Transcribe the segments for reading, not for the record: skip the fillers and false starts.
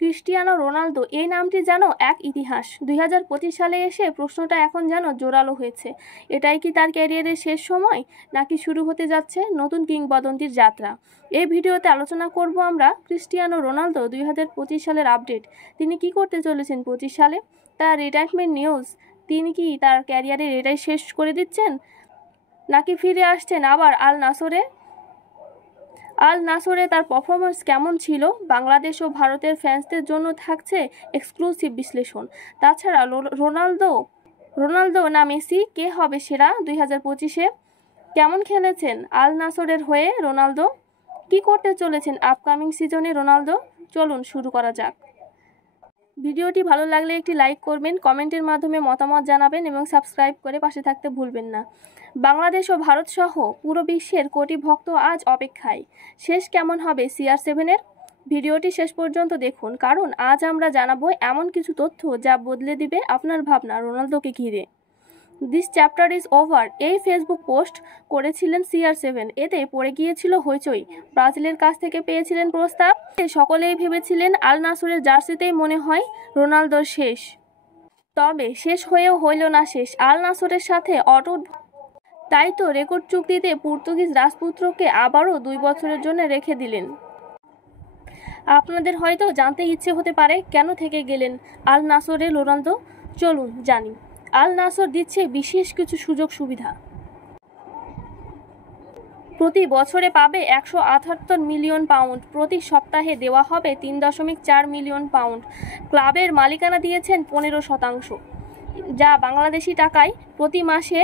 Cristiano Ronaldo এই নামটি যেন এক ইতিহাস। 2025 সালে এসে প্রশ্নটা এখন যেন জোরালো হয়েছে, এটাই কি তার ক্যারিয়ারের শেষ সময়, নাকি শুরু হতে যাচ্ছে নতুন কিংবদন্তির যাত্রা? এই ভিডিওতে আলোচনা করব আমরা ক্রিস্টিয়ানো রোনালদো 2025 সালের আপডেট। তিনি কি করতে চলেছেন 25 সালে, তার রিটায়ারমেন্ট নিউজ, তিনি কি তার ক্যারিয়ারের এটাই শেষ করে দিচ্ছেন, নাকি ফিরে আসছেন আবার আল নাসরে তার পারফরমেন্স কেমন ছিল? বাংলাদেশ ও ভারতের ফ্যান্সদের জন্য থাকছে এক্সক্লুসিভ বিশ্লেষণ। তাছাড়া রোনালদো না মেসি, কে হবে সেরা 2025-এ? কেমন খেলেছেন আল নাসরের হয়ে রোনালদো? কি করতে চলেছেন আপকামিং সিজনে রোনালদো? চলুন শুরু করা যাক। ভিডিওটি ভালো লাগলে একটি লাইক করবেন, কমেন্টের মাধ্যমে মতামত জানাবেন এবং সাবস্ক্রাইব করে পাশে থাকতে ভুলবেন না। বাংলাদেশ ও ভারত সহ পুরো বিশ্বের কোটি ভক্ত আজ অপেক্ষায়। শেষ কেমন হবে CR7-এর? ভিডিওটি শেষ পর্যন্ত দেখুন, কারণ আজ আমরা জানাবো এমন কিছু তথ্য যা বদলে দিবে আপনার ভাবনা রোনালদোকে ঘিরে। দিস চ্যাপ্টার ইজ ওভার, এই ফেসবুক পোস্ট করেছিলেন CR7। এতে পড়ে গিয়েছিল হইচই। ব্রাজিলের কাছ থেকে পেয়েছিলেন প্রস্তাব। সকলেই ভেবেছিলেন আল নাসরের জার্সিতেই মনে হয় রোনালদোর শেষ। তবে শেষ হয়েও হইল না শেষ। আল নাসরের সাথে অটুট, তাই তো রেকর্ড চুক্তিতে পর্তুগিজ রাজপুত্রকে আবারও 2 বছরের জন্য রেখে দিলেন। আপনাদের হয়তো জানতে ইচ্ছে হতে পারে কেন থেকে গেলেন আল নাসরে রোনালদো। চলুন জানি। আল নাসর দিচ্ছে বিশেষ কিছু সুযোগ সুবিধা। প্রতি বছরে পাবে 178 মিলিয়ন পাউন্ড, প্রতি সপ্তাহে দেওয়া হবে 3.4 মিলিয়ন পাউন্ড। ক্লাবের মালিকানা দিয়েছেন 15%, যা বাংলাদেশি টাকায় প্রতি মাসে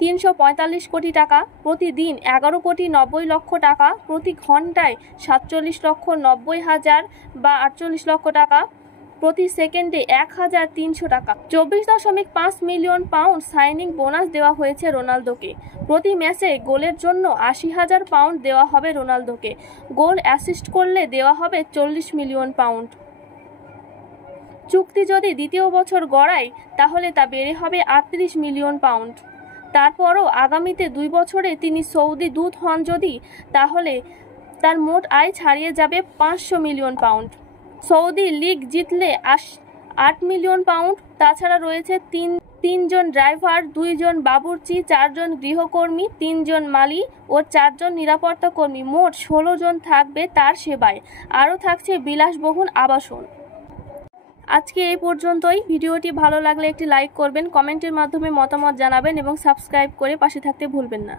345 কোটি টাকা, প্রতিদিন 11 কোটি 90 লক্ষ টাকা, প্রতি ঘন্টায় 47 লক্ষ 90 হাজার বা 48 লক্ষ টাকা, প্রতি সেকেন্ডে 1300 টাকা। 24.5 মিলিয়ন পাউন্ড সাইনিং বোনাস দেওয়া হয়েছে রোনালদোকে। প্রতি ম্যাচে গোলের জন্য 80,000 পাউন্ড দেওয়া হবে রোনালদোকে। গোল অ্যাসিস্ট করলে দেওয়া হবে 40 মিলিয়ন পাউন্ড। চুক্তি যদি দ্বিতীয় বছর গড়ায় তাহলে তা বেড়ে হবে 38 মিলিয়ন পাউন্ড। তারপরও আগামীতে 2 বছরে তিনি সৌদি দূত হন যদি, তাহলে তার মোট আয় ছাড়িয়ে যাবে 500 মিলিয়ন পাউন্ড। সৌদি লিগ জিতলে 8 মিলিয়ন পাউন্ড। তাছাড়া রয়েছে তিনজন ড্রাইভার, 2 জন বাবুর্চি, 4 জন গৃহকর্মী, 3 জন মালি ও 4 জন নিরাপত্তা কর্মী, মোট 16 জন থাকবে তার সেবায়। আরও থাকছে বিলাসবহুল আবাসন। আজকে এই পর্যন্তই। ভিডিওটি ভালো লাগলে একটি লাইক করবেন, কমেন্টের মাধ্যমে মতামত জানাবেন এবং সাবস্ক্রাইব করে পাশে থাকতে ভুলবেন না।